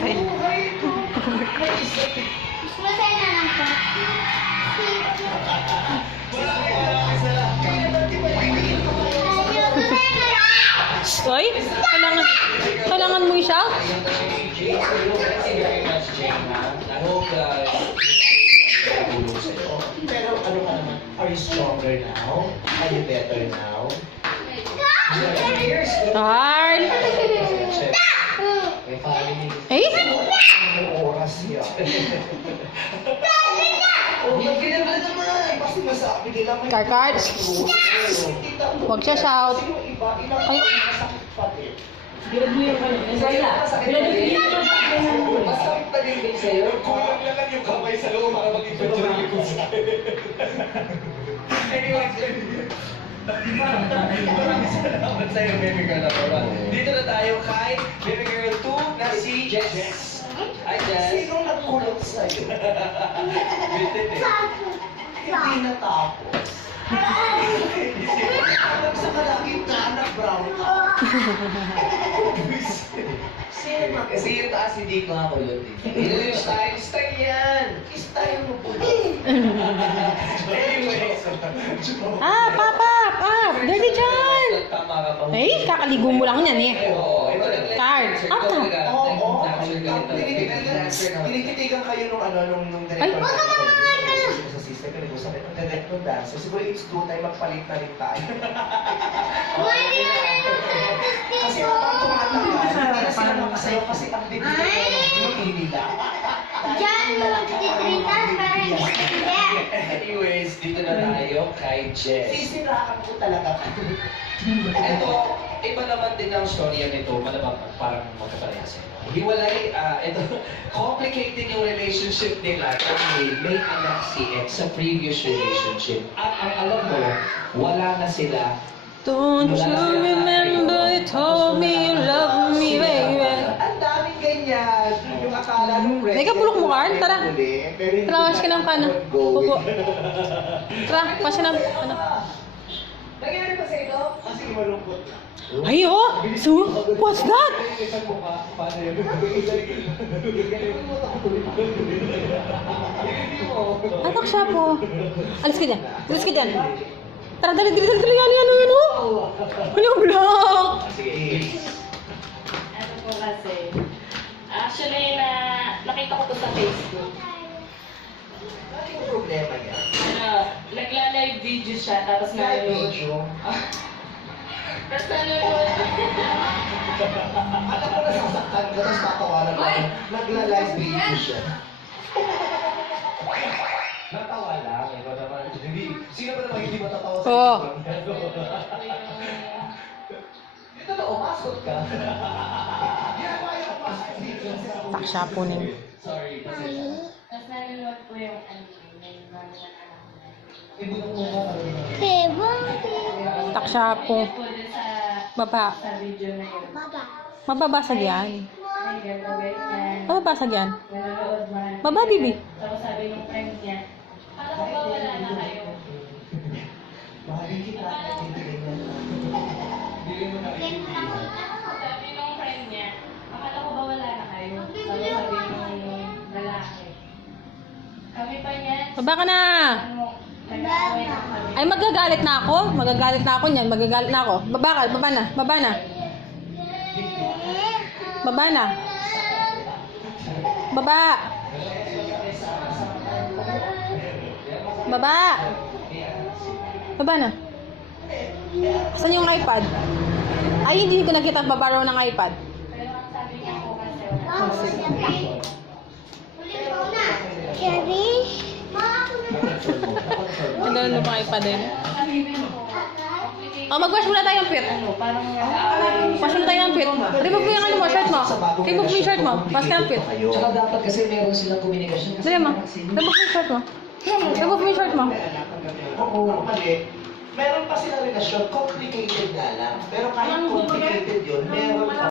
masaya. Masaya na lang po. Hoy, kailangan mo i-shout? Pero ano ka naman? Are you stronger now? Are you better now? Carl! May family. Eh? Ano oras niya? Oh, magkailan ka naman! Kasi masabi nila may... Carl! Huwag siya shout. Sino iba? Ilang Ay. masakit pati. Masakit pa din din sa'yo. Kulang na lang yung kamay sa loob para mag-inventory ko sa Anyway, maraming salamat sa'yo, baby girl number 1. Dito na tayo kay baby girl 2 na si Jess. Hi, Jess. Sino nagkulot sa'yo? Bitin eh. Hindi natapos. Alam sa kalangit na anak brown ka. Sino? Kasi yung taas hindi ko nga kulot eh. Ito yung style. Style yan. Style mo po. Anyways. Papa! Dali dyan! Tama ka pa. Eh, kakaligo mo lang yan eh. Oo, ito lang. Card. Oo. Actually, ganito. Tinititigan kayo nung Ay. director sa system. Pero kung sabi, ang direct nung dance, siguro it's true tayo magpalit na rin tayo. Kasi habang tumatanda, hindi na sila makasayaw kasi ang bibigyan yung inila. Diyan, magtitritas para hindi. Anyways, dito na tayo kay Jess. Sisiraan ko talaga. Ito, iba naman din ang storya nito, malamang parang magkaparehas. Hiwalay, ito, complicated yung relationship nila dahil may anak si X sa previous relationship. At ang alam mo, wala na sila. Don't you remember you told me you love me, baby? Ang daming ganyan. Yung akala nung Teka, bulok mo, Carl. Tara. Tara, wash ka ng kana. Pupo. Tara, wash ka ng ano. Nangyari ba sa ito? Kasi malungkot. Ay, oh! So, what's that? Anak siya po. Alis ka dyan. Alis ka dyan. Tara, dali. Ano? Ano yung block? Ano po kasi, actually, nakita ko to sa Facebook. Ano yung problema niya? Nagla-live video siya, tapos Live nanonood. video? Tapos nanonood. Alam mo nasasaktan ka, tapos tatawanan ka. Nagla-live video siya. Natawa lang. Ikaw naman. Hindi. Sino ba naman hindi matatawa sa Oo. Hindi totoo, mascot ka. Ginagawa yung mascot dito. Tak siya po nin. Sorry. Tapos nanonood po yung anime, yung mga anak niya. Hindi mo muna. Tak siya po. Po dun sa Baba. video na yun. Mababasag yan. Ay, ganyan. Mababasag yan. Nanonood man. Baba, bibi. Tapos sabi ng friend niya, parang ko ba wala na kayo? Mahalin kita. Hindi ganyan. Hindi mo nakikita. Sabi ng friend niya, akala ko ba wala na kayo? Tapos sabi ng lalaki. Kami pa niyan, Baba ka na! ano, nag-away na kami. Ay, magagalit na ako. Magagalit na ako niyan. Magagalit na ako. Baba ka. Baba na. Baba na. Baba na. Baba. Baba. Baba na. Saan yung iPad? Ay, hindi ko nakita baba raw ng iPad. Pero ang sabi niya po kasi wala. Ang gano'n na pang iPad din. Sabi niya po, complicated. Mag-wash muna tayo ng pit. Ano, parang nag-away. Wash muna tayo ng pit. Remove mo yung ano mo, shirt mo. Remove mo yung shirt mo. Wash ka ng pit. Tsaka dapat kasi meron silang komunikasyon. Dali mo. Remove mo yung shirt mo. Remove mo yung shirt mo. Oo, mali. Meron pa sila relasyon, complicated nga lang. Pero kahit complicated yun, meron